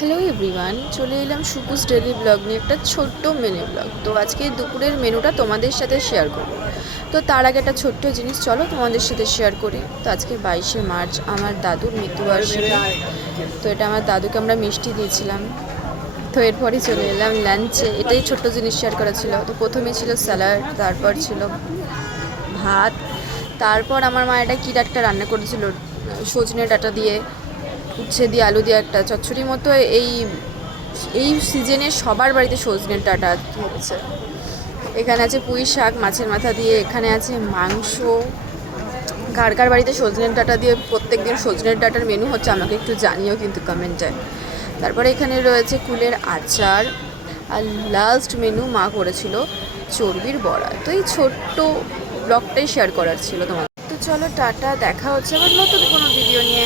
Hello everyone, চলে এলাম শুভস daily blog নিয়ে একটা ছোট্ট মেনু ব্লগ। তো আজকে দুপুরের মেনুটা তোমাদের সাথে শেয়ার করব। তো তার আগে একটা ছোট্ট জিনিস চলো তোমাদের সাথে শেয়ার করি। তো আজকে 22শে মার্চ আমার দাদুর মৃত্যুবার্ষিকী। তো এটা আমার দাদুকে আমরা মিষ্টি দিয়েছিলাম। তো এরপরই চলে এলাম লাঞ্চে। এটাই ছোট্ট জিনিস শেয়ার করা ছিল। তো প্রথমে ছিল স্যালাড, তারপর ছিল ভাত, তারপর আমার মা এটা কী একটা রান্না করেছিল সজনে ডাঁটা দিয়ে, উচ্ছে দিয়ে, আলু দিয়ে একটা চচ্চড়ি মতো। এই এই সিজনে সবার বাড়িতে সজনের ডাঁটা হচ্ছে। এখানে আছে পুঁই শাক মাছের মাথা দিয়ে, এখানে আছে মাংস। কার কার বাড়িতে সজনের ডাঁটা দিয়ে প্রত্যেক দিন সজনের ডাঁটার মেনু হচ্ছে আমাকে একটু জানিও কিন্তু কমেন্টে। তারপরে এখানে রয়েছে কুলের আচার, আর লাস্ট মেনু মা করেছিল চর্বির বড়া। তো এই ছোট্ট ব্লগটাই শেয়ার করার ছিল তোমার। তো চলো টাটা, দেখা হচ্ছে আবার নতুন কোনো ভিডিও নিয়ে।